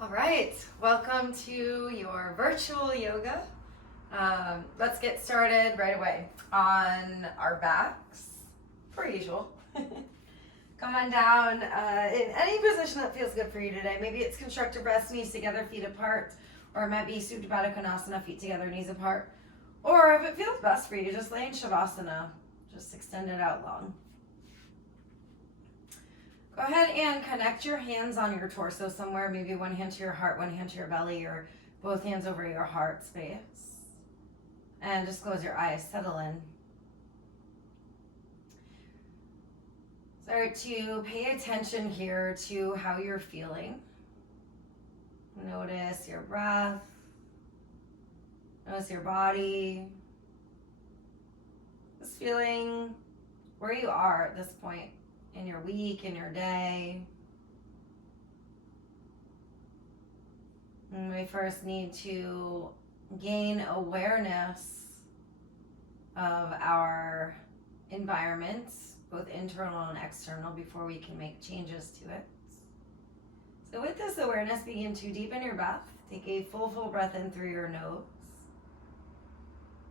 All right, welcome to your virtual yoga. Let's get started right away on our backs, per usual. Come on down in any position that feels good for you today. Maybe it's constructive rest, knees together, feet apart, or it might be Supta Baddha Konasana, feet together, knees apart. Or if it feels best for you, just lay in Shavasana, just extend it out long. Go ahead and connect your hands on your torso somewhere, maybe one hand to your heart, one hand to your belly, or both hands over your heart space. And just close your eyes, settle in. Start to pay attention here to how you're feeling. Notice your breath. Notice your body. Just feeling where you are at this point in your week, in your day. And we first need to gain awareness of our environment, both internal and external, before we can make changes to it. So with this awareness, begin to deepen your breath. Take a full breath in through your nose.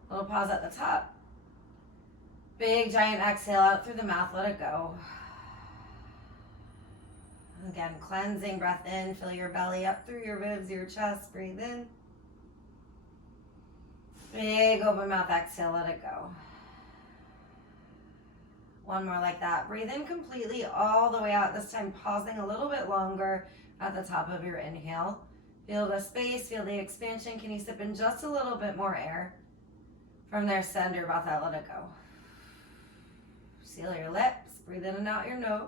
A little pause at the top. Big giant exhale out through the mouth, let it go. Again, cleansing breath in, fill your belly up through your ribs, your chest, breathe in. Big open mouth exhale, let it go. One more like that. Breathe in completely all the way out, this time pausing a little bit longer at the top of your inhale. Feel the space, feel the expansion. Can you sip in just a little bit more air? From there, send your breath out, let it go. Seal your lips, breathe in and out your nose.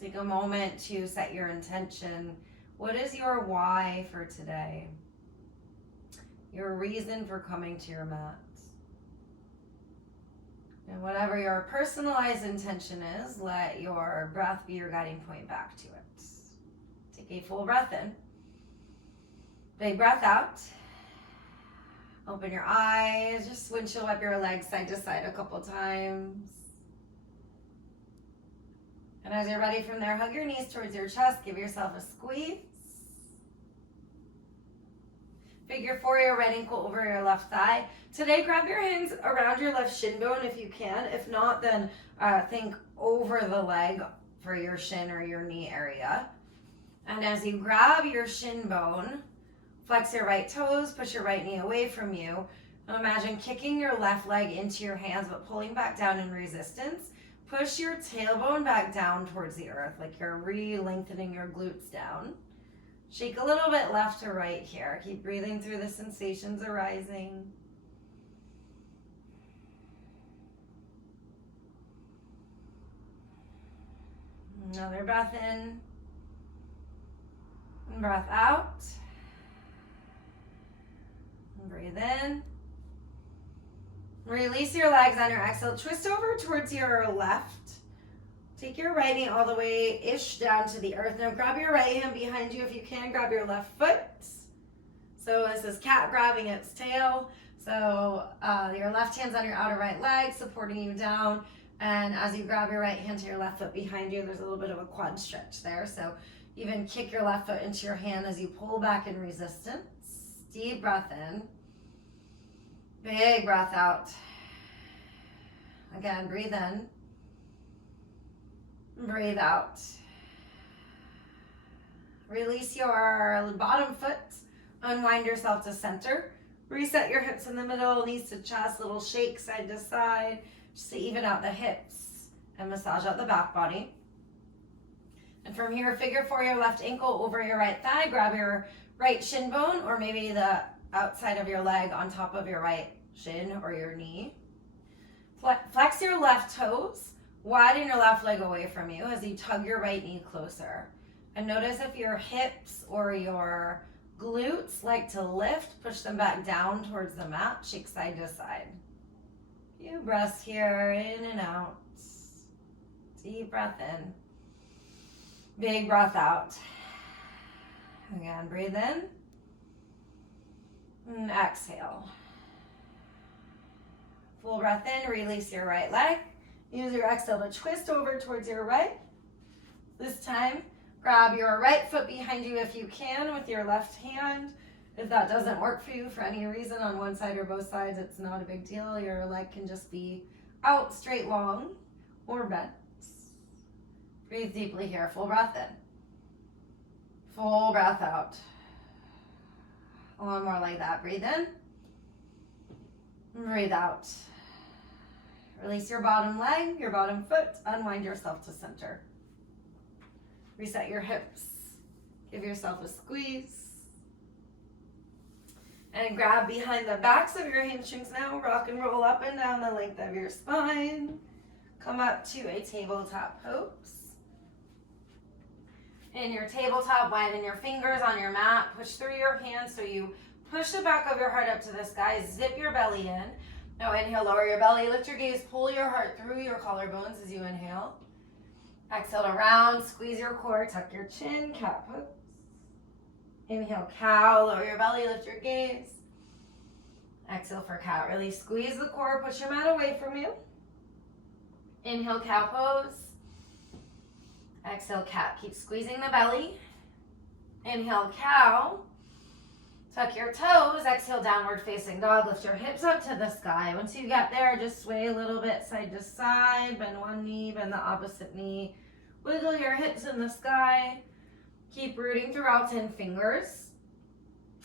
Take a moment to set your intention. What is your why for today? Your reason for coming to your mat. And whatever your personalized intention is, let your breath be your guiding point back to it. Take a full breath in. Big breath out. Open your eyes. Just windshield wipe your legs side to side a couple times. And as you're ready from there, hug your knees towards your chest. Give yourself a squeeze. Figure four, your right ankle over your left thigh. Today, grab your hands around your left shin bone if you can. If not, then think over the leg for your shin or your knee area. And as you grab your shin bone, flex your right toes, push your right knee away from you. And imagine kicking your left leg into your hands, but pulling back down in resistance. Push your tailbone back down towards the earth, like you're re-lengthening your glutes down. Shake a little bit left to right here. Keep breathing through the sensations arising. Another breath in. And breath out. And breathe in. Release your legs on your exhale. Twist over towards your left. Take your right knee all the way-ish down to the earth. Now grab your right hand behind you if you can. Grab your left foot. So this is cat grabbing its tail. So your left hand's on your outer right leg, supporting you down. And as you grab your right hand to your left foot behind you, there's a little bit of a quad stretch there. So even kick your left foot into your hand as you pull back in resistance. Deep breath in. Big breath out. Again, breathe in. Breathe out. Release your bottom foot. Unwind yourself to center. Reset your hips in the middle, knees to chest, little shake side to side, just to even out the hips and massage out the back body. And from here, figure four, your left ankle over your right thigh. Grab your right shin bone, or maybe the outside of your leg on top of your right shin or your knee. Flex your left toes. Widen your left leg away from you as you tug your right knee closer. And notice if your hips or your glutes like to lift, push them back down towards the mat, shake side to side. Few breaths here, in and out. Deep breath in. Big breath out. Again, breathe in. And exhale. Full breath in, release your right leg. Use your exhale to twist over towards your right. This time, grab your right foot behind you if you can with your left hand. If that doesn't work for you for any reason on one side or both sides, it's not a big deal. Your leg can just be out, straight, long, or bent. Breathe deeply here. Full breath in. Full breath out. One more like that. Breathe in. Breathe out. Release your bottom leg, your bottom foot. Unwind yourself to center. Reset your hips. Give yourself a squeeze. And grab behind the backs of your hamstrings now. Rock and roll up and down the length of your spine. Come up to a tabletop pose. In your tabletop, widen your fingers on your mat. Push through your hands so you push the back of your heart up to the sky. Zip your belly in. Now inhale, lower your belly. Lift your gaze. Pull your heart through your collarbones as you inhale. Exhale to round. Squeeze your core. Tuck your chin. Cat pose. Inhale, cow. Lower your belly. Lift your gaze. Exhale for cat. Really squeeze the core. Push your mat away from you. Inhale, cow pose. Exhale, cat. Keep squeezing the belly. Inhale, cow. Tuck your toes. Exhale, downward facing dog. Lift your hips up to the sky. Once you get there, just sway a little bit side to side. Bend one knee, bend the opposite knee. Wiggle your hips in the sky. Keep rooting through all 10 fingers.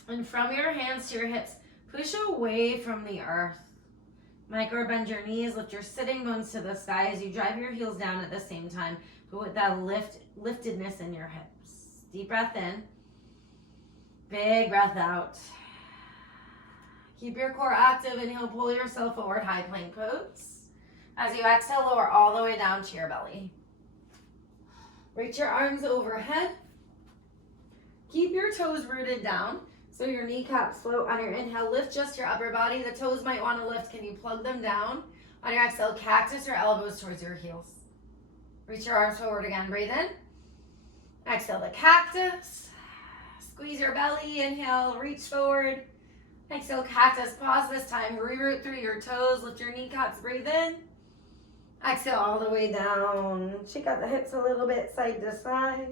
And from your hands to your hips, push away from the earth. Micro bend your knees. Lift your sitting bones to the sky as you drive your heels down at the same time, but with that liftedness in your hips. Deep breath in. Big breath out. Keep your core active. Inhale, pull yourself forward, high plank pose. As you exhale, lower all the way down to your belly. Reach your arms overhead. Keep your toes rooted down so your kneecaps float. On your inhale, lift just your upper body. The toes might want to lift. Can you plug them down? On your exhale, cactus your elbows towards your heels. Reach your arms forward again. Breathe in. Exhale the cactus. Squeeze your belly. Inhale, reach forward. Exhale, cactus. Pause this time. Reroot through your toes. Lift your kneecaps. Breathe in. Exhale all the way down. Shake out the hips a little bit, side to side.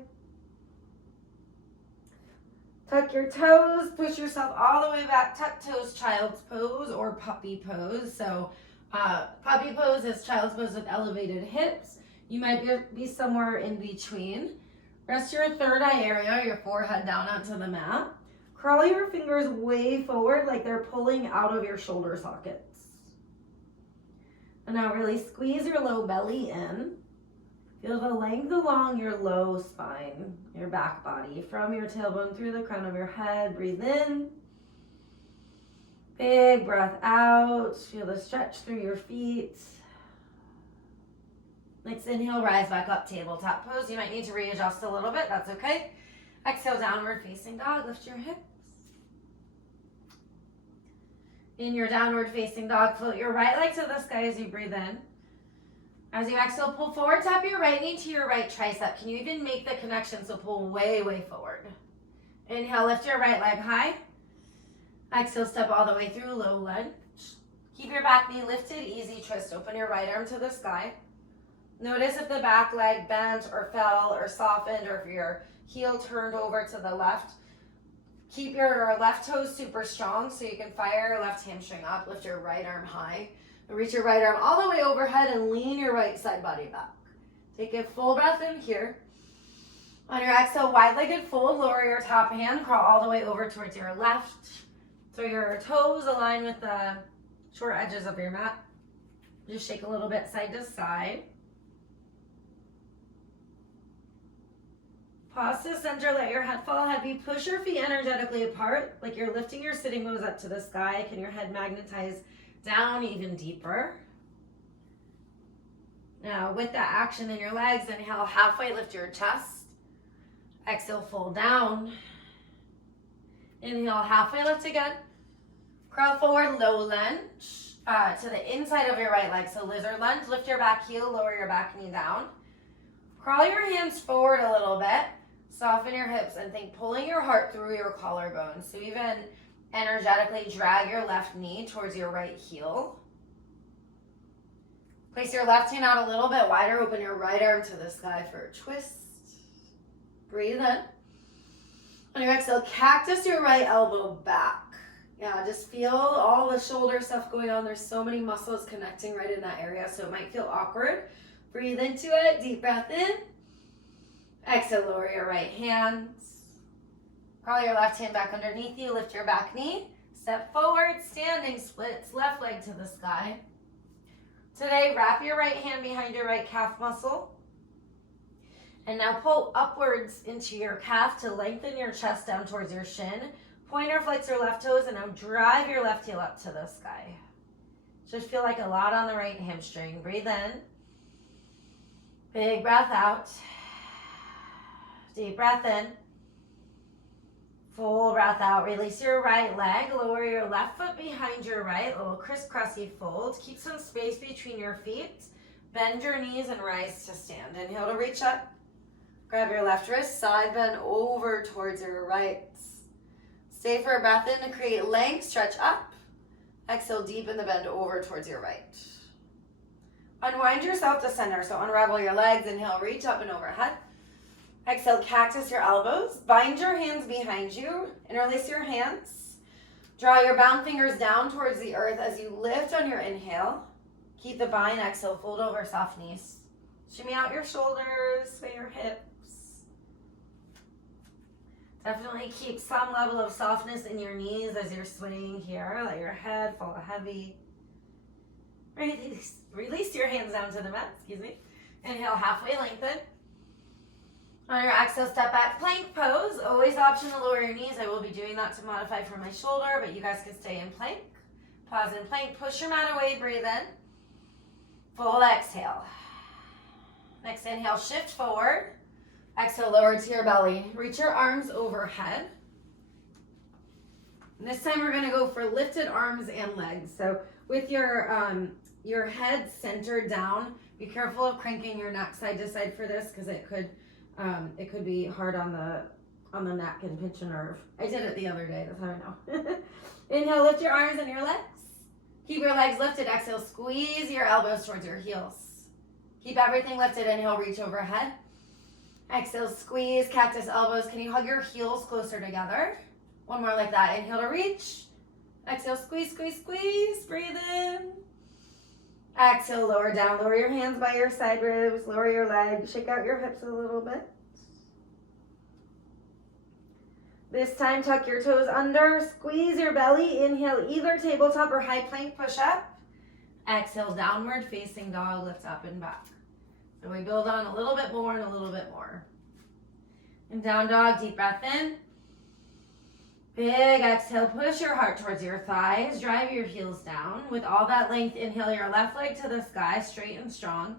Tuck your toes. Push yourself all the way back. Tuck toes, child's pose or puppy pose. So puppy pose is child's pose with elevated hips. You might be somewhere in between. Rest your third eye area, your forehead down onto the mat. Curl your fingers way forward like they're pulling out of your shoulder sockets. And now really squeeze your low belly in. Feel the length along your low spine, your back body, from your tailbone through the crown of your head. Breathe in. Big breath out. Feel the stretch through your feet. Next inhale, rise back up, tabletop pose. You might need to readjust a little bit. That's okay. Exhale, downward facing dog. Lift your hips. In your downward facing dog, float your right leg to the sky as you breathe in. As you exhale, pull forward, tap your right knee to your right tricep. Can you even make the connection? So pull way, way forward. Inhale, lift your right leg high. Exhale, step all the way through, low lunge. Keep your back knee lifted, easy twist. Open your right arm to the sky. Notice if the back leg bent or fell or softened, or if your heel turned over to the left. Keep your left toes super strong so you can fire your left hamstring up. Lift your right arm high. Reach your right arm all the way overhead and lean your right side body back. Take a full breath in here. On your exhale, wide-legged fold, lower your top hand, crawl all the way over towards your left. So your toes align with the short edges of your mat. Just shake a little bit side to side. Pause to center, let your head fall heavy. Push your feet energetically apart, like you're lifting your sitting bones up to the sky. Can your head magnetize down even deeper? Now, with that action in your legs, inhale, halfway lift your chest. Exhale, fold down. Inhale, halfway lift again. Crawl forward, low lunge to the inside of your right leg. So lizard lunge, lift your back heel, lower your back knee down. Crawl your hands forward a little bit. Soften your hips and think pulling your heart through your collarbone. So even energetically drag your left knee towards your right heel. Place your left hand out a little bit wider. Open your right arm to the sky for a twist. Breathe in. On your exhale, cactus your right elbow back. Yeah, just feel all the shoulder stuff going on. There's so many muscles connecting right in that area, so it might feel awkward. Breathe into it. Deep breath in. Exhale, lower your right hands. Crawl your left hand back underneath you. Lift your back knee. Step forward, standing splits, left leg to the sky. Today, wrap your right hand behind your right calf muscle. And now pull upwards into your calf to lengthen your chest down towards your shin. Point or flex your left toes, and now drive your left heel up to the sky. Should feel like a lot on the right hamstring. Breathe in. Big breath out. Deep breath in. Full breath out. Release your right leg. Lower your left foot behind your right. A little crisscrossy fold. Keep some space between your feet. Bend your knees and rise to stand. Inhale to reach up. Grab your left wrist. Side bend over towards your right. Stay for a breath in to create length. Stretch up. Exhale, deepen the bend over towards your right. Unwind yourself to center. So unravel your legs. Inhale, reach up and overhead. Exhale, cactus your elbows. Bind your hands behind you. Interlace your hands. Draw your bound fingers down towards the earth as you lift on your inhale. Keep the bind. Exhale, fold over, soft knees. Shimmy out your shoulders, sway your hips. Definitely keep some level of softness in your knees as you're swaying here. Let your head fall heavy. Release your hands down to the mat, Inhale, halfway lengthen. On your exhale, step back, plank pose. Always option to lower your knees. I will be doing that to modify for my shoulder, but you guys can stay in plank. Pause in plank, push your mat away, breathe in. Full exhale. Next inhale, shift forward. Exhale, lower to your belly. Reach your arms overhead. And this time we're going to go for lifted arms and legs. So with your head centered down, be careful of cranking your neck side to side for this because it could be hard on the neck and pinch a nerve. I did it the other day, that's how I know. Inhale, lift your arms and your legs. Keep your legs lifted. Exhale, squeeze your elbows towards your heels. Keep everything lifted. Inhale, reach overhead. Exhale, squeeze, cactus elbows. Can you hug your heels closer together? One more like that. Inhale to reach. Exhale, squeeze, squeeze, squeeze. Breathe in. Exhale, lower down. Lower your hands by your side ribs. Lower your legs. Shake out your hips a little bit. This time, tuck your toes under. Squeeze your belly. Inhale, either tabletop or high plank push-up. Exhale, downward facing dog. Lift up and back. So we build on a little bit more and a little bit more. And down dog, deep breath in. Big exhale, push your heart towards your thighs. Drive your heels down. With all that length, inhale your left leg to the sky, straight and strong.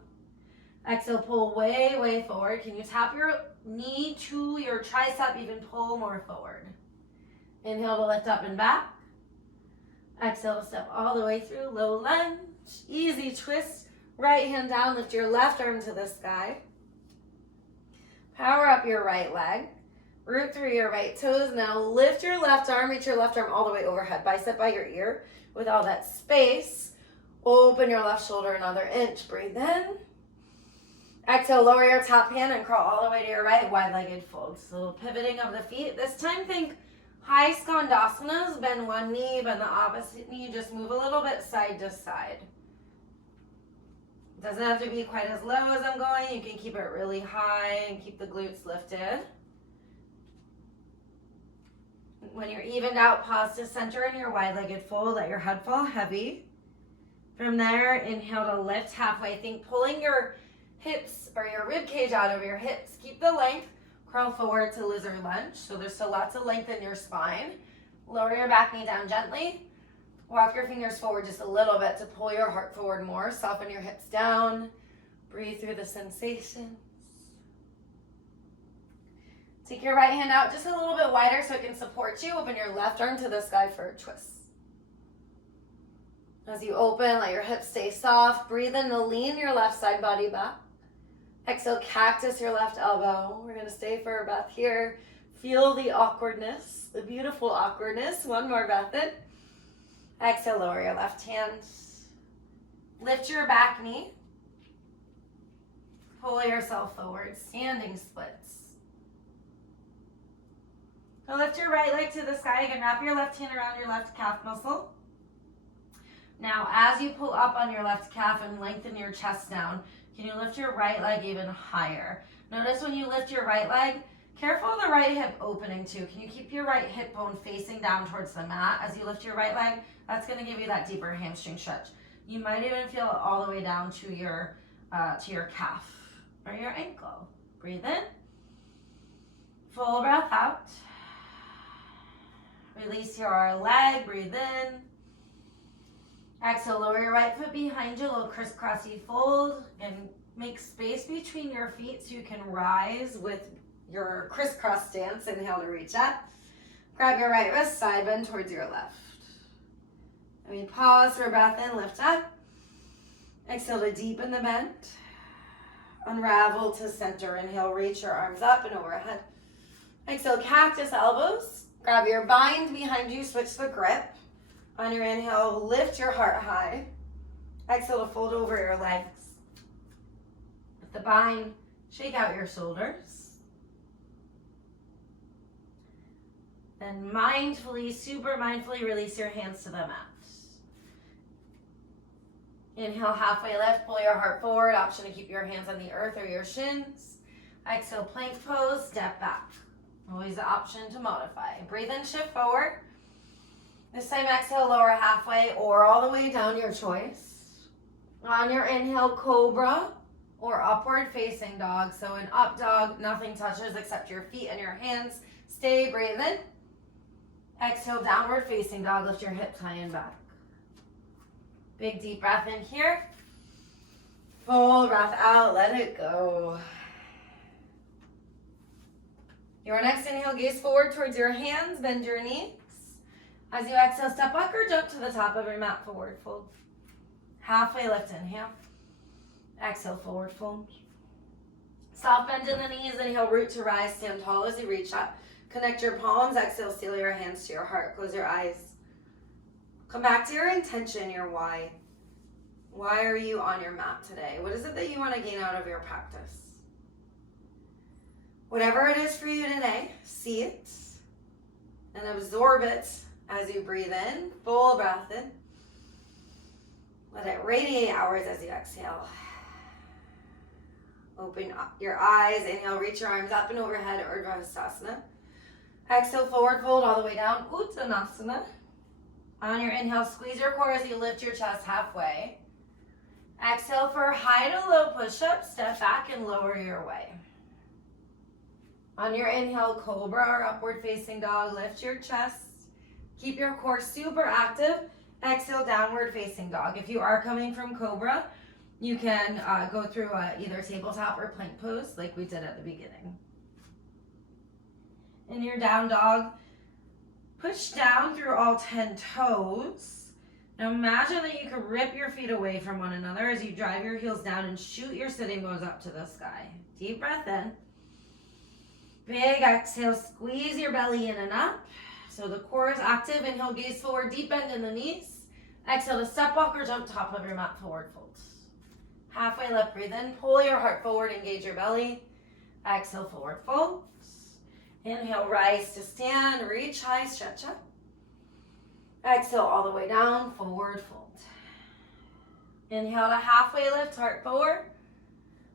Exhale, pull way, way forward. Can you tap your knee to your tricep, even pull more forward? Inhale to lift up and back. Exhale to step all the way through, low lunge. Easy twist. Right hand down, lift your left arm to the sky. Power up your right leg. Root through your right toes. Now lift your left arm, reach your left arm all the way overhead, bicep by your ear. With all that space, open your left shoulder another inch. Breathe in. Exhale, lower your top hand and crawl all the way to your right, wide-legged fold. So pivoting of the feet. This time think high skandhasanas. Bend one knee, bend the opposite knee. Just move a little bit side to side. Doesn't have to be quite as low as I'm going. You can keep it really high and keep the glutes lifted. When you're evened out, pause to center in your wide-legged fold. Let your head fall heavy. From there, inhale to lift halfway. Think pulling your hips or your rib cage out of your hips. Keep the length. Curl forward to lizard lunge. So there's still lots of length in your spine. Lower your back knee down gently. Walk your fingers forward just a little bit to pull your heart forward more. Soften your hips down. Breathe through the sensations. Take your right hand out just a little bit wider so it can support you. Open your left arm to the sky for a twist. As you open, let your hips stay soft. Breathe in to lean your left side body back. Exhale, cactus your left elbow. We're going to stay for a breath here. Feel the awkwardness, the beautiful awkwardness. One more breath in. Exhale, lower your left hand. Lift your back knee. Pull yourself forward, standing splits. Now lift your right leg to the sky. Again, wrap your left hand around your left calf muscle. Now, as you pull up on your left calf and lengthen your chest down, can you lift your right leg even higher? Notice when you lift your right leg, careful of the right hip opening too. Can you keep your right hip bone facing down towards the mat as you lift your right leg? That's going to give you that deeper hamstring stretch. You might even feel it all the way down to your calf or your ankle. Breathe in. Full breath out. Release your leg. Breathe in. Exhale, lower your right foot behind you, a little crisscrossy fold, and make space between your feet so you can rise with your crisscross stance. Inhale to reach up. Grab your right wrist, side bend towards your left. And we pause for a breath in, lift up. Exhale to deepen the bend. Unravel to center. Inhale, reach your arms up and overhead. Exhale, cactus elbows. Grab your bind behind you, switch the grip. On your inhale, lift your heart high. Exhale to fold over your legs. With the bind, shake out your shoulders. Then mindfully, super mindfully release your hands to the mat. Inhale, halfway lift, pull your heart forward. Option to keep your hands on the earth or your shins. Exhale, plank pose, step back. Always the option to modify. Breathe in, shift forward. This time, exhale, lower halfway or all the way down, your choice. On your inhale, cobra or upward facing dog. So in up dog, nothing touches except your feet and your hands. Stay, breathe in. Exhale, downward facing dog. Lift your hips high and back. Big deep breath in here. Full breath out, let it go. Your next inhale, gaze forward towards your hands, bend your knees. As you exhale, step back or jump to the top of your mat, forward fold. Halfway lift, inhale. Exhale, forward fold. Soft bend in the knees, inhale, root to rise, stand tall as you reach up. Connect your palms, exhale, seal your hands to your heart. Close your eyes. Come back to your intention, your why. Why are you on your mat today? What is it that you want to gain out of your practice? Whatever it is for you today, see it and absorb it as you breathe in. Full breath in. Let it radiate outwards as you exhale. Open up your eyes. Inhale, reach your arms up and overhead, Urdhva Hastasana. Exhale, forward fold all the way down, Uttanasana. On your inhale, squeeze your core as you lift your chest halfway. Exhale for high to low push-up. Step back and lower your way. On your inhale, cobra or upward facing dog, lift your chest. Keep your core super active. Exhale, downward facing dog. If you are coming from cobra, you can go through either tabletop or plank pose like we did at the beginning. In your down dog, push down through all 10 toes. Now imagine that you could rip your feet away from one another as you drive your heels down and shoot your sitting bones up to the sky. Deep breath in. Big exhale, squeeze your belly in and up. So the core is active. Inhale, gaze forward, deep bend in the knees. Exhale to step walk or jump top of your mat, forward fold. Halfway lift, breathe in, pull your heart forward, engage your belly. Exhale, forward fold. Inhale, rise to stand, reach high, stretch up. Exhale all the way down, forward fold. Inhale to halfway lift, heart forward.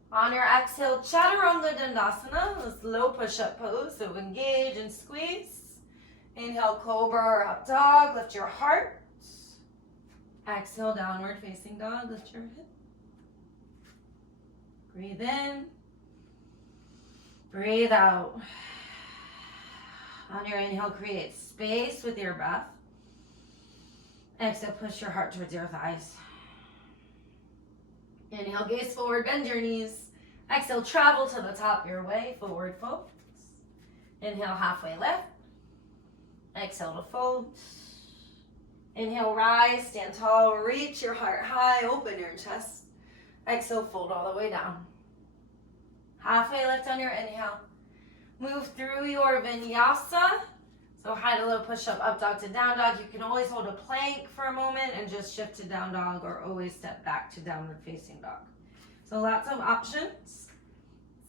On your exhale, Chaturanga Dandasana, this low push-up pose, so engage and squeeze. Inhale, cobra or up dog, lift your heart. Exhale, downward facing dog, lift your hip. Breathe in. Breathe out. On your inhale, create space with your breath. Exhale, push your heart towards your thighs. Inhale, gaze forward, bend your knees. Exhale, travel to the top your way, forward fold. Inhale, halfway lift. Exhale to fold. Inhale, rise, stand tall, reach your heart high, open your chest. Exhale, fold all the way down. Halfway lift on your inhale. Move through your vinyasa. So high to low push-up, up dog to down dog. You can always hold a plank for a moment and just shift to down dog or always step back to downward facing dog. So lots of options.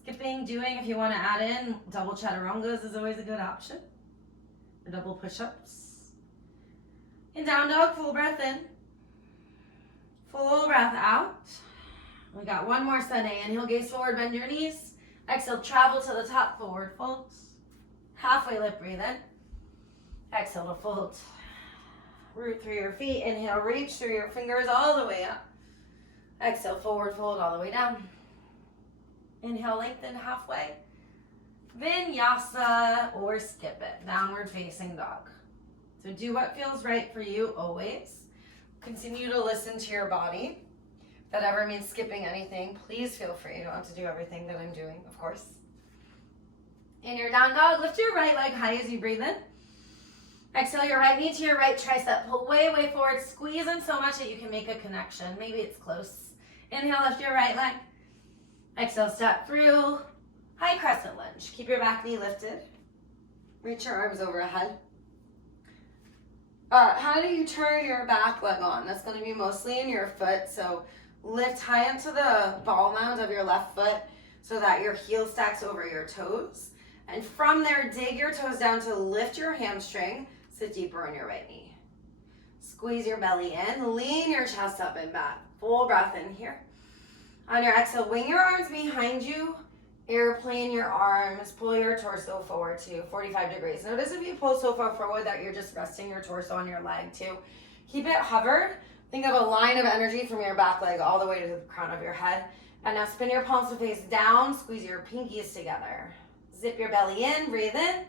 Skipping, doing, if you want to add in, double chaturangas is always a good option. or double push-ups. In down dog, full breath in. Full breath out. We got one more set. Inhale, gaze forward, bend your knees. Exhale, travel to the top, forward fold. Halfway lift, breathe in. Exhale to fold. Root through your feet. Inhale, reach through your fingers all the way up. Exhale, forward fold all the way down. Inhale, lengthen halfway. Vinyasa or skip it. Downward facing dog. So do what feels right for you always. Continue to listen to your body. If that ever means skipping anything, please feel free. You don't have to do everything that I'm doing, of course. In your down dog, lift your right leg high as you breathe in. Exhale your right knee to your right tricep. Pull way, way forward. Squeeze in so much that you can make a connection. Maybe it's close. Inhale, lift your right leg. Exhale, step through. High crescent lunge. Keep your back knee lifted. Reach your arms overhead. How do you turn your back leg on? That's going to be mostly in your foot. So lift high into the ball mound of your left foot so that your heel stacks over your toes. And from there, dig your toes down to lift your hamstring. Sit deeper on your right knee. Squeeze your belly in. Lean your chest up and back. Full breath in here. On your exhale, wing your arms behind you. Airplane your arms. Pull your torso forward to 45 degrees. Notice if you pull so far forward that you're just resting your torso on your leg too. Keep it hovered. Think of a line of energy from your back leg all the way to the crown of your head. And now spin your palms to face down. Squeeze your pinkies together. Zip your belly in. Breathe in.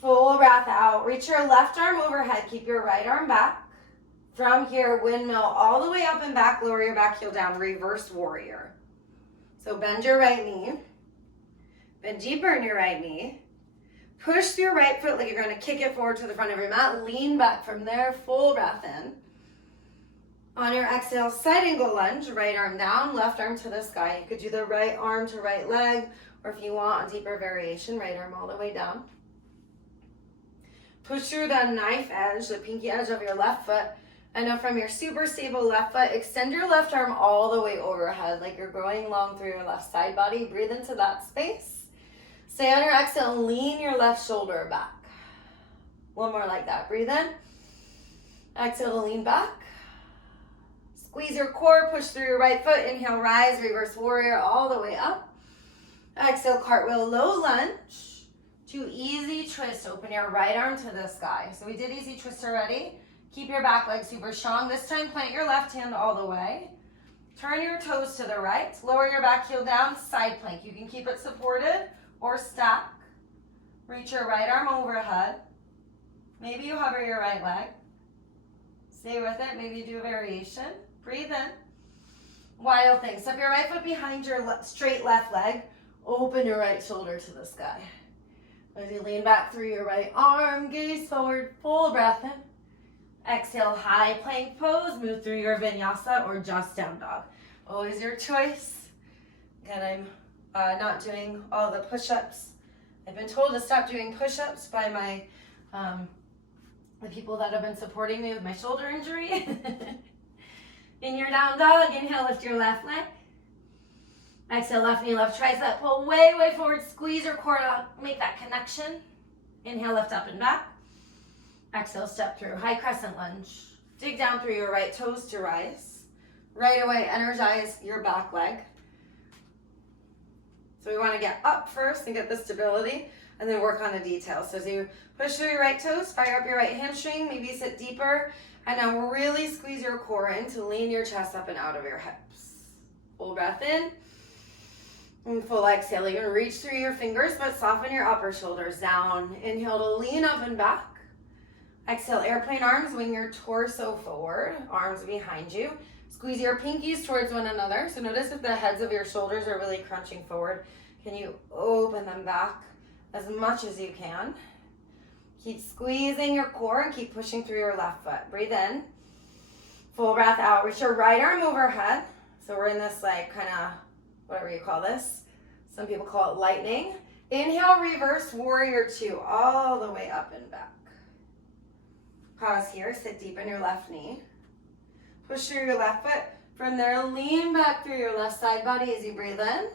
Full breath out. Reach your left arm overhead. Keep your right arm back. From here, windmill all the way up and back. Lower your back heel down. Reverse warrior. So bend your right knee. Bend deeper in your right knee. Push your right foot like you're going to kick it forward to the front of your mat. Lean back from there. Full breath in. On your exhale, side angle lunge. Right arm down, left arm to the sky. You could do the right arm to right leg, or if you want a deeper variation, right arm all the way down. Push through the knife edge, the pinky edge of your left foot. And now from your super stable left foot, extend your left arm all the way overhead like you're growing long through your left side body. Breathe into that space. Stay on your exhale and lean your left shoulder back. One more like that. Breathe in. Exhale to lean back. Squeeze your core, push through your right foot. Inhale, rise, reverse warrior all the way up. Exhale, cartwheel, low lunge. To easy twist, open your right arm to the sky. So we did easy twist already. Keep your back leg super strong. This time, plant your left hand all the way. Turn your toes to the right. Lower your back heel down, side plank. You can keep it supported or stack. Reach your right arm overhead. Maybe you hover your right leg. Stay with it. Maybe you do a variation. Breathe in. Wild thing. Step your right foot behind your straight left leg. Open your right shoulder to the sky. As you lean back through your right arm, gaze forward, full breath in. Exhale, high plank pose. Move through your vinyasa or just down dog. Always your choice. Again, I'm not doing all the push-ups. I've been told to stop doing push-ups by my the people that have been supporting me with my shoulder injury. In your down dog, inhale, lift your left leg. Exhale, left knee, left tricep. Pull way, way forward. Squeeze your core to make that connection. Inhale, lift up and back. Exhale, step through. High crescent lunge. Dig down through your right toes to rise. Right away, energize your back leg. So we want to get up first and get the stability, and then work on the details. So as you push through your right toes, fire up your right hamstring, maybe sit deeper, and now really squeeze your core in to lean your chest up and out of your hips. Full breath in. And full exhale. You can reach through your fingers, but soften your upper shoulders down. Inhale to lean up and back. Exhale, airplane arms, wing your torso forward, arms behind you. Squeeze your pinkies towards one another. So notice if the heads of your shoulders are really crunching forward. Can you open them back as much as you can? Keep squeezing your core and keep pushing through your left foot. Breathe in. Full breath out. Reach your right arm overhead. So we're in this like kind of, whatever you call this. Some people call it lightning. Inhale, reverse warrior two, all the way up and back. Pause here, sit deep in your left knee. Push through your left foot. From there, lean back through your left side body as you breathe in.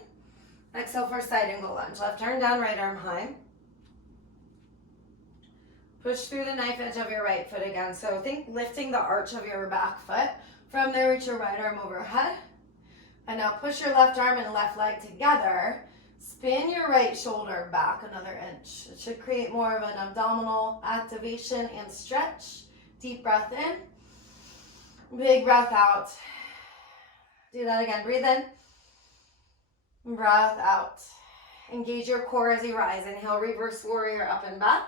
Exhale for side angle lunge. Left arm down, right arm high. Push through the knife edge of your right foot again. So think lifting the arch of your back foot. From there, reach your right arm overhead. And now push your left arm and left leg together. Spin your right shoulder back another inch. It should create more of an abdominal activation and stretch. Deep breath in. Big breath out. Do that again. Breathe in. Breath out. Engage your core as you rise. Inhale, reverse warrior up and back.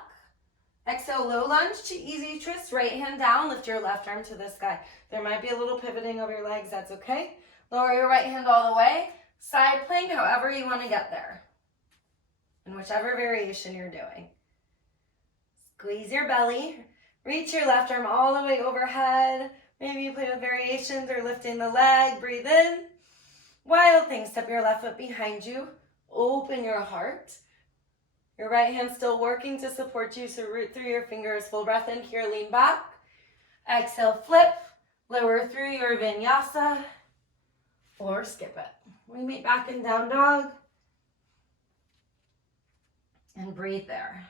Exhale, low lunge to easy twist. Right hand down. Lift your left arm to the sky. There might be a little pivoting of your legs. That's okay. Lower your right hand all the way. Side plank, however you want to get there. In whichever variation you're doing. Squeeze your belly. Reach your left arm all the way overhead. Maybe you play with variations or lifting the leg. Breathe in. Wild thing. Step your left foot behind you. Open your heart. Your right hand still working to support you, so root through your fingers. Full breath in here, lean back. Exhale, flip. Lower through your vinyasa. Or skip it. We meet back in down dog. And breathe there.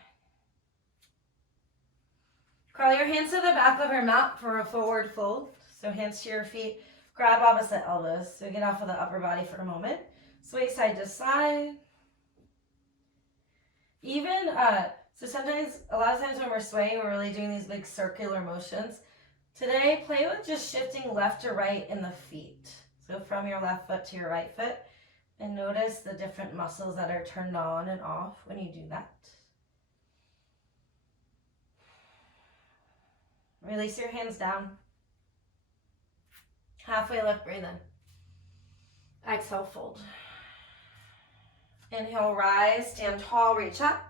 Crawl your hands to the back of your mat for a forward fold. So hands to your feet. Grab opposite elbows. So get off of the upper body for a moment. Sway side to side. So sometimes, a lot of times when we're swaying, we're really doing these big circular motions. Today, play with just shifting left to right in the feet. So from your left foot to your right foot. And notice the different muscles that are turned on and off when you do that. Release your hands down. Halfway lift, breathe in. Exhale, fold. Inhale, rise, stand tall, reach up.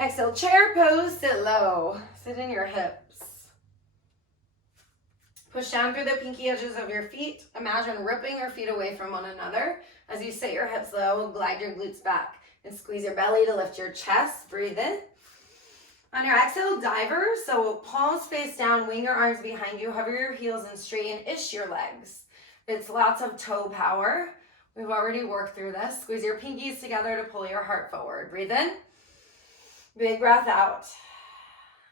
Exhale, chair pose, sit low. Sit in your hips. Push down through the pinky edges of your feet. Imagine ripping your feet away from one another. As you sit your hips low, glide your glutes back and squeeze your belly to lift your chest. Breathe in. On your exhale, diver. So palms face down, wing your arms behind you, hover your heels and straighten-ish your legs. It's lots of toe power. We've already worked through this. Squeeze your pinkies together to pull your heart forward. Breathe in. Big breath out.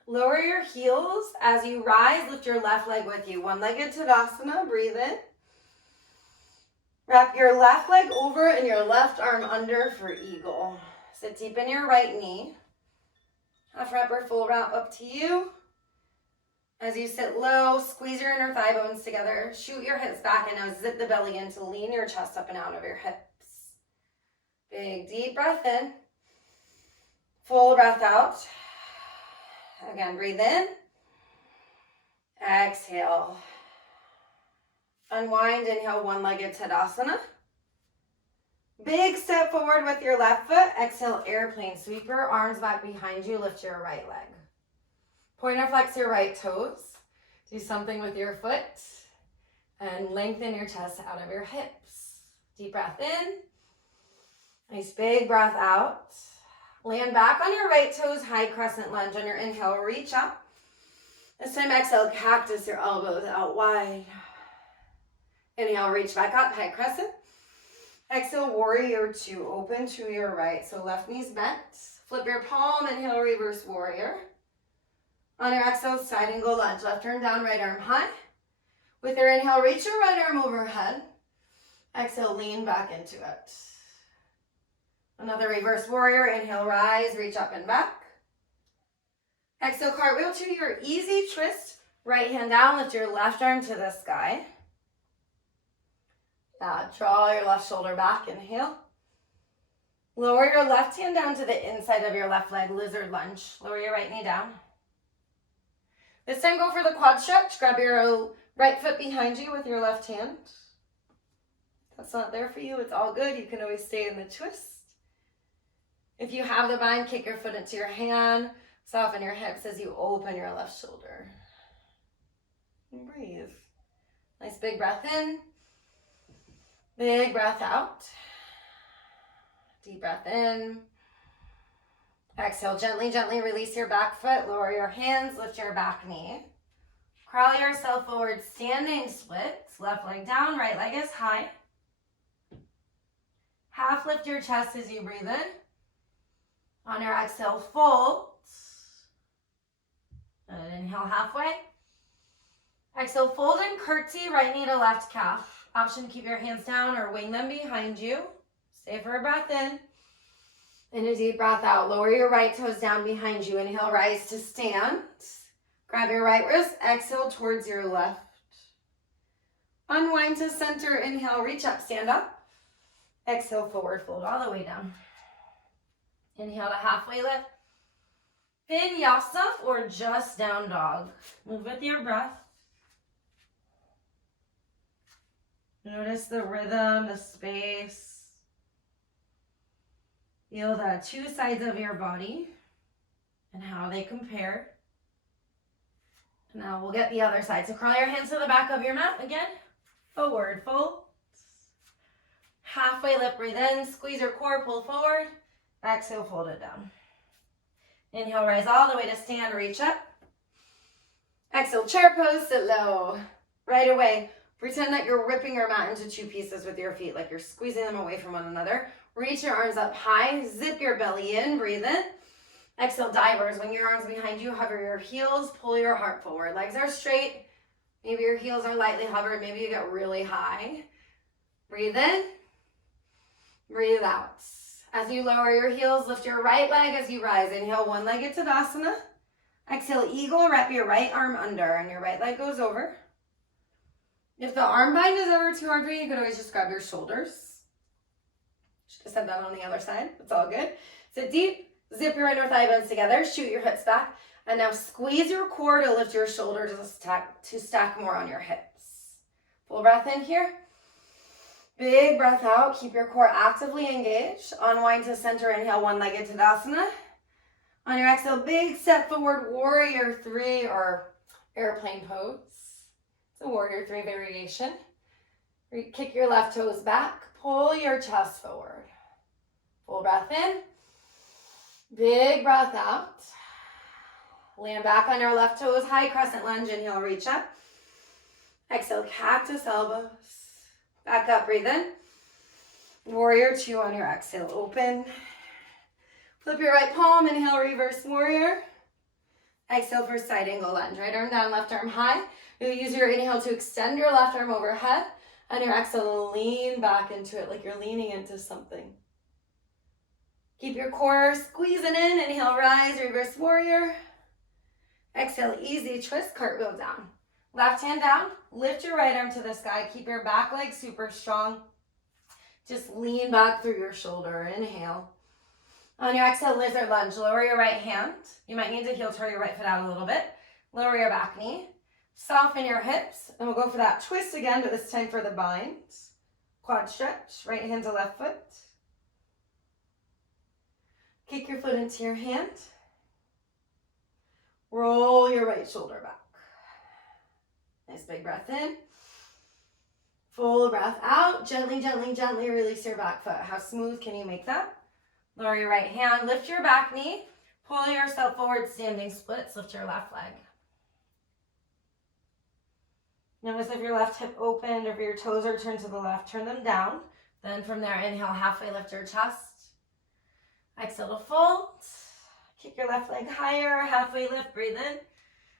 Lower your heels. As you rise, lift your left leg with you. One-legged Tadasana. Breathe in. Wrap your left leg over and your left arm under for eagle. Sit deep in your right knee. Half wrap or full wrap up to you. As you sit low, squeeze your inner thigh bones together. Shoot your hips back and now zip the belly in to lean your chest up and out of your hips. Big deep breath in. Full breath out. Again, breathe in. Exhale. Unwind, inhale, one-legged Tadasana. Big step forward with your left foot. Exhale, airplane. Sweep your arms back behind you. Lift your right leg. Point or flex your right toes. Do something with your foot. And lengthen your chest out of your hips. Deep breath in. Nice big breath out. Land back on your right toes. High crescent lunge. On your inhale, reach up. This time, exhale, cactus your elbows out wide. Inhale, reach back up, high crescent. Exhale, warrior two, open to your right. So left knee's bent. Flip your palm, inhale, reverse warrior. On your exhale, side angle lunge. Left arm down, right arm high. With your inhale, reach your right arm overhead. Exhale, lean back into it. Another reverse warrior. Inhale, rise, reach up and back. Exhale, cartwheel to your easy twist. Right hand down, lift your left arm to the sky. Draw your left shoulder back, inhale. Lower your left hand down to the inside of your left leg, lizard lunge. Lower your right knee down. This time go for the quad stretch. Grab your right foot behind you with your left hand. If that's not there for you, it's all good. You can always stay in the twist. If you have the bind, kick your foot into your hand. Soften your hips as you open your left shoulder. And breathe. Nice big breath in. Big breath out. Deep breath in. Exhale, gently, gently release your back foot. Lower your hands, lift your back knee. Crawl yourself forward, standing splits. Left leg down, right leg is high. Half lift your chest as you breathe in. On your exhale, fold. And inhale halfway. Exhale, fold and curtsy, right knee to left calf. Option to keep your hands down or wing them behind you. Stay for a breath in. And a deep breath out. Lower your right toes down behind you. Inhale, rise to stand. Grab your right wrist. Exhale towards your left. Unwind to center. Inhale, reach up, stand up. Exhale, forward fold all the way down. Inhale to halfway lift. Vinyasa or just down dog. Move with your breath. Notice the rhythm, the space. Feel the two sides of your body and how they compare. Now we'll get the other side. So crawl your hands to the back of your mat again. Forward fold. Halfway lift, breathe in. Squeeze your core, pull forward. Exhale, fold it down. Inhale, rise all the way to stand, reach up. Exhale, chair pose, sit low. Right away, pretend that you're ripping your mat into two pieces with your feet, like you're squeezing them away from one another. Reach your arms up high, zip your belly in, breathe in. Exhale, divers. Wing your arms behind you, hover your heels, pull your heart forward. Legs are straight. Maybe your heels are lightly hovered. Maybe you get really high. Breathe in, breathe out. As you lower your heels, lift your right leg as you rise. Inhale, one-legged Tadasana. Exhale, eagle, wrap your right arm under and your right leg goes over. If the arm bind is ever too hard for you, you could always just grab your shoulders. Should have said that on the other side. It's all good. Sit deep, zip your inner thigh bones together, shoot your hips back, and now squeeze your core to lift your shoulders to stack more on your hips. Full breath in here. Big breath out. Keep your core actively engaged. Unwind to center. Inhale, one-legged Tadasana. On your exhale, big step forward, warrior three or airplane pose. It's a warrior three variation. Kick your left toes back. Pull your chest forward. Full breath in. Big breath out. Land back on your left toes. High crescent lunge. Inhale, reach up. Exhale, cactus elbows. Back up, breathe in. Warrior two on your exhale, open. Flip your right palm, inhale, reverse warrior. Exhale for side angle lunge. Right arm down, left arm high. You'll use your inhale to extend your left arm overhead. And your exhale, lean back into it like you're leaning into something. Keep your core squeezing in. Inhale, rise, reverse warrior. Exhale, easy twist, cartwheel down. Left hand down, lift your right arm to the sky. Keep your back leg super strong. Just lean back through your shoulder. Inhale. On your exhale, lizard lunge. Lower your right hand. You might need to heel toe your right foot out a little bit. Lower your back knee. Soften your hips. And we'll go for that twist again, but this time for the bind. Quad stretch. Right hand to left foot. Kick your foot into your hand. Roll your right shoulder back. Nice big breath in. Full breath out. Gently, gently, gently release your back foot. How smooth can you make that? Lower your right hand. Lift your back knee. Pull yourself forward, standing splits. Lift your left leg. Notice if your left hip opened or if your toes are turned to the left, turn them down. Then from there, inhale, halfway lift your chest. Exhale to fold. Kick your left leg higher. Halfway lift, breathe in.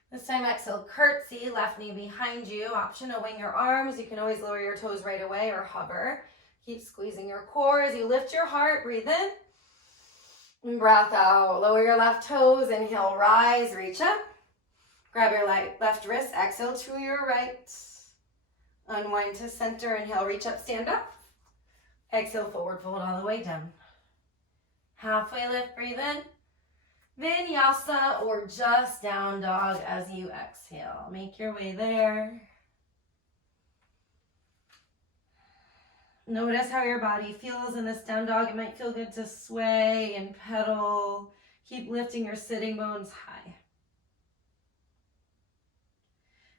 This time, exhale, curtsy, left knee behind you. Option to wing your arms. You can always lower your toes right away or hover. Keep squeezing your core as you lift your heart. Breathe in. And breath out. Lower your left toes. Inhale, rise, reach up. Grab your left wrist. Exhale to your right. Unwind to center. Inhale, reach up, stand up. Exhale, forward fold all the way down. Halfway lift, breathe in. Vinyasa or just down dog as you exhale. Make your way there. Notice how your body feels in this down dog. It might feel good to sway and pedal. Keep lifting your sitting bones high.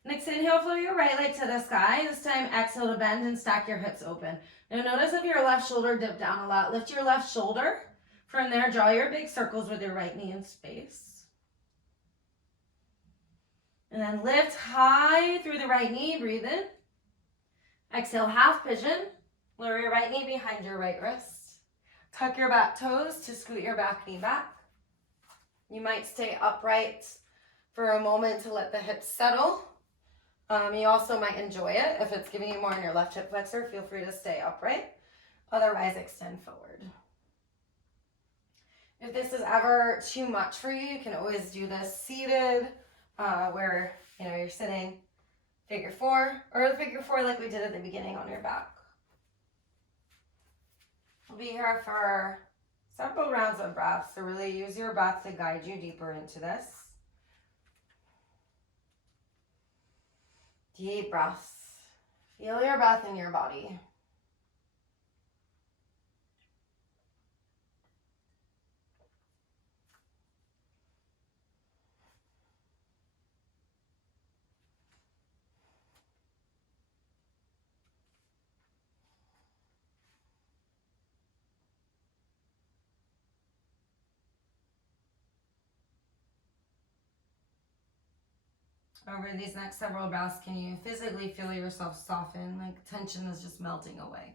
Next inhale, flow your right leg to the sky. This time exhale to bend and stack your hips open. Now notice if your left shoulder dipped down a lot. Lift your left shoulder. From there, draw your big circles with your right knee in space. And then lift high through the right knee, breathe in. Exhale, half pigeon. Lower your right knee behind your right wrist. Tuck your back toes to scoot your back knee back. You might stay upright for a moment to let the hips settle. You also might enjoy it. If it's giving you more in your left hip flexor, feel free to stay upright. Otherwise, extend forward. If this is ever too much for you, you can always do this seated, where you're sitting figure four, or the figure four like we did at the beginning on your back. We'll be here for several rounds of breath, so really use your breath to guide you deeper into this. Deep breaths. Feel your breath in your body. Over these next several breaths, can you physically feel yourself soften, like tension is just melting away?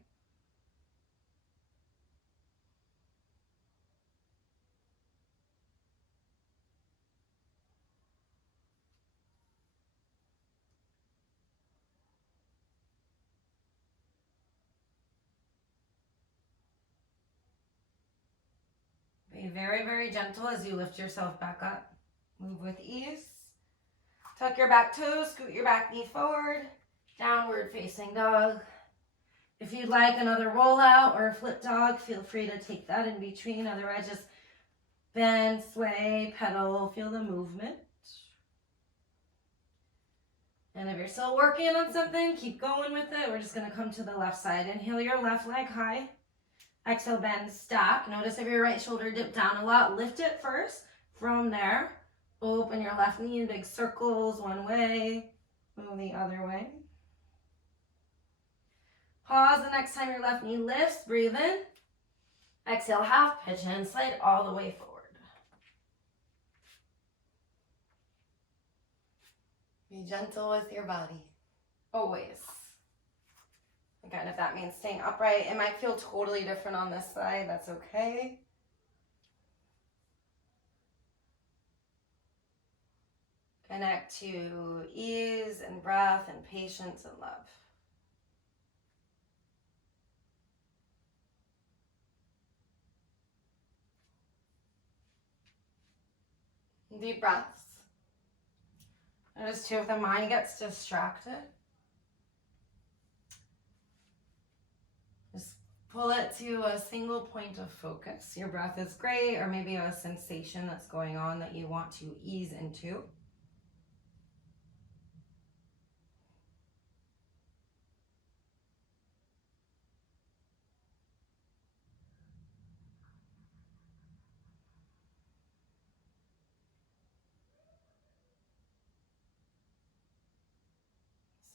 Be very, very gentle as you lift yourself back up. Move with ease. Tuck your back toes, scoot your back knee forward, downward facing dog. If you'd like another rollout or a flip dog, feel free to take that in between. Otherwise, just bend, sway, pedal, feel the movement. And if you're still working on something, keep going with it. We're just going to come to the left side. Inhale your left leg high. Exhale, bend, stack. Notice if your right shoulder dipped down a lot, lift it first. From there, open your left knee in big circles one way, move the other way. Pause the next time your left knee lifts, breathe in. Exhale, half pitch and slide all the way forward. Be gentle with your body, always. Again, if that means staying upright, it might feel totally different on this side, that's okay. Connect to ease and breath and patience and love. Deep breaths. Notice too, if the mind gets distracted, just pull it to a single point of focus. Your breath is great, or maybe a sensation that's going on that you want to ease into.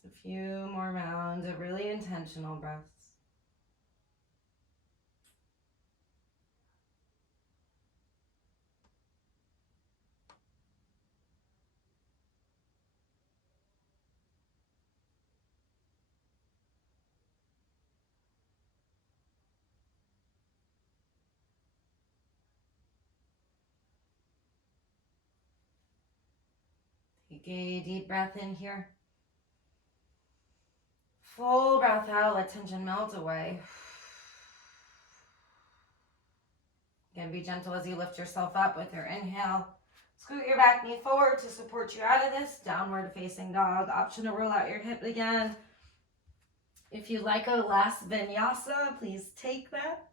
Just a few more rounds of really intentional breaths. Take a deep breath in here. Full breath out, let tension melt away. Again, be gentle as you lift yourself up with your inhale. Scoot your back knee forward to support you out of this. Downward facing dog. Option to roll out your hip again. If you like a last vinyasa, please take that.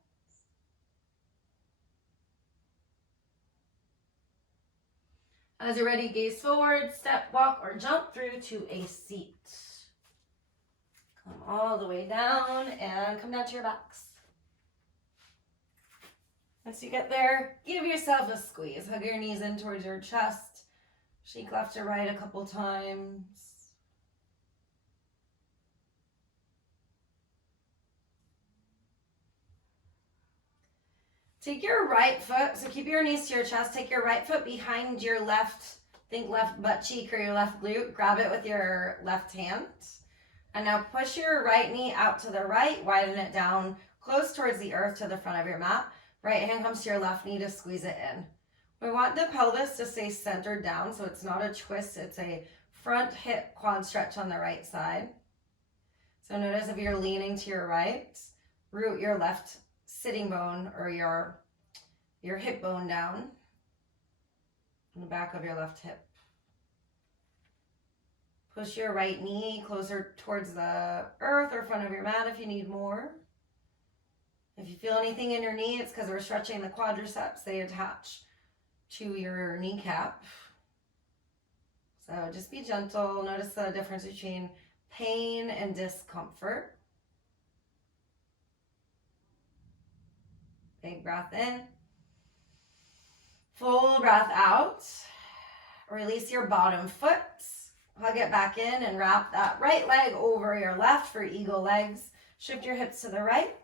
As you're ready, gaze forward, step, walk, or jump through to a seat. Come all the way down and come down to your backs. Once you get there, give yourself a squeeze. Hug your knees in towards your chest. Shake left to right a couple times. Take your right foot, so keep your knees to your chest. Take your right foot behind your left, think left butt cheek or your left glute. Grab it with your left hand. And now push your right knee out to the right, widen it down close towards the earth to the front of your mat. Right hand comes to your left knee to squeeze it in. We want the pelvis to stay centered down, so it's not a twist, it's a front hip quad stretch on the right side. So notice if you're leaning to your right, root your left sitting bone or your hip bone down in the back of your left hip. Push your right knee closer towards the earth or front of your mat if you need more. If you feel anything in your knee, it's because we're stretching the quadriceps. They attach to your kneecap. So just be gentle. Notice the difference between pain and discomfort. Big breath in. Full breath out. Release your bottom foot. Hug it back in and wrap that right leg over your left for eagle legs. Shift your hips to the right.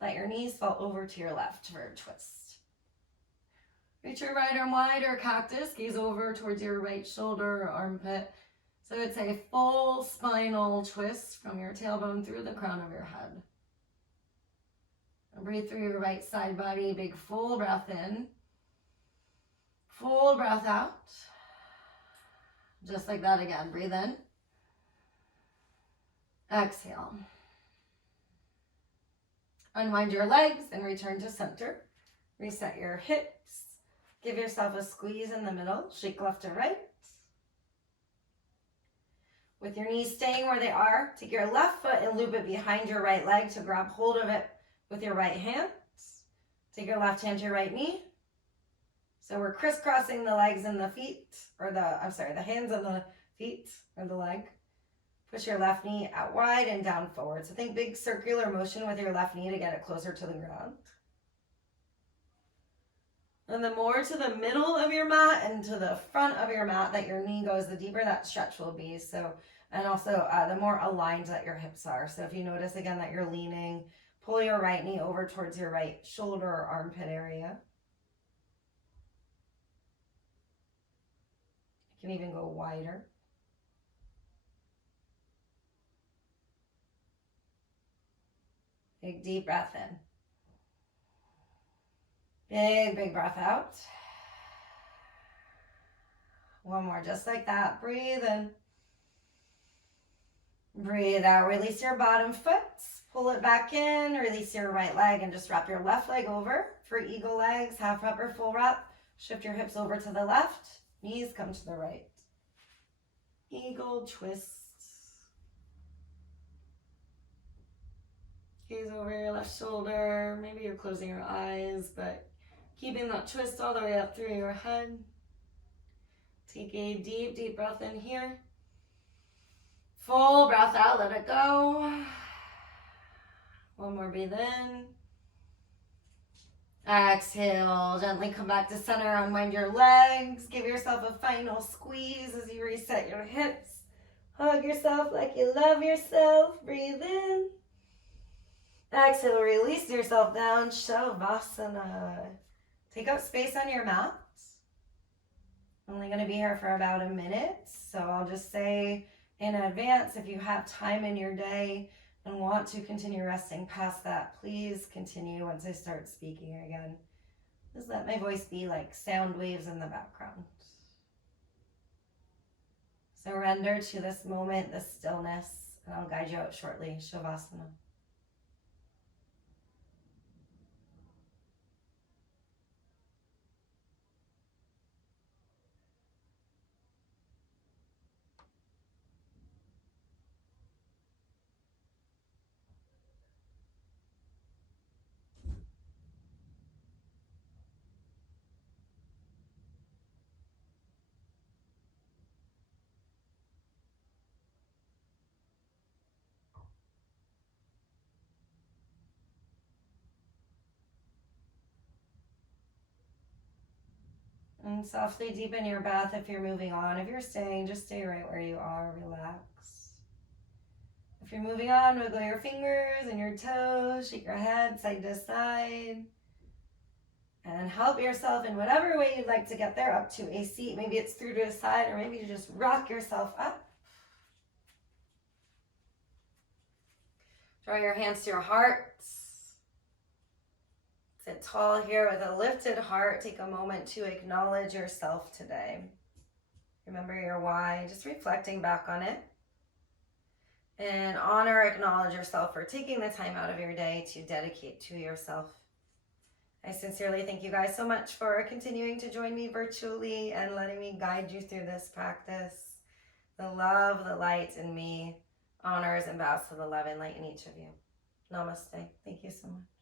Let your knees fall over to your left for a twist. Reach your right arm wide or cactus. Gaze over towards your right shoulder or armpit. So it's a full spinal twist from your tailbone through the crown of your head. And breathe through your right side body. Big full breath in. Full breath out. Just like that again. Breathe in. Exhale. Unwind your legs and return to center. Reset your hips. Give yourself a squeeze in the middle. Shake left to right. With your knees staying where they are, take your left foot and loop it behind your right leg to grab hold of it with your right hand. Take your left hand to your right knee. So we're crisscrossing the legs and the feet, or the hands and the feet, or the leg. Push your left knee out wide and down forward. So think big circular motion with your left knee to get it closer to the ground. And the more to the middle of your mat and to the front of your mat that your knee goes, the deeper that stretch will be. So, and also the more aligned that your hips are. So if you notice again that you're leaning, pull your right knee over towards your right shoulder or armpit area. You can even go wider. Big deep breath in. Big breath out. One more, just like that. Breathe in. Breathe out. Release your bottom foot. Pull it back in. Release your right leg and just wrap your left leg over for eagle legs. Half wrap or full wrap. Shift your hips over to the left. Knees come to the right. Eagle twist. Gaze over your left shoulder. Maybe you're closing your eyes, but keeping that twist all the way up through your head. Take a deep breath in here. Full breath out, let it go. One more, breathe in. Exhale, gently come back to center, unwind your legs. Give yourself a final squeeze as you reset your hips. Hug yourself like you love yourself. Breathe in. Exhale, release yourself down, Shavasana. Take up space on your mat. I'm only going to be here for about a minute, so I'll just say in advance, if you have time in your day and want to continue resting past that, please continue once I start speaking again. Just let my voice be like sound waves in the background. Surrender to this moment, this stillness, and I'll guide you out shortly. Shavasana. And softly deepen your breath if you're moving on. If you're staying, just stay right where you are. Relax. If you're moving on, wiggle your fingers and your toes. Shake your head side to side. And help yourself in whatever way you'd like to get there up to a seat. Maybe it's through to the side, or maybe you just rock yourself up. Draw your hands to your heart. Sit tall here with a lifted heart. Take a moment to acknowledge yourself today. Remember your why, just reflecting back on it. And honor, acknowledge yourself for taking the time out of your day to dedicate to yourself. I sincerely thank you guys so much for continuing to join me virtually and letting me guide you through this practice. The love, the light in me honors and bows to the love and light in each of you. Namaste. Thank you so much.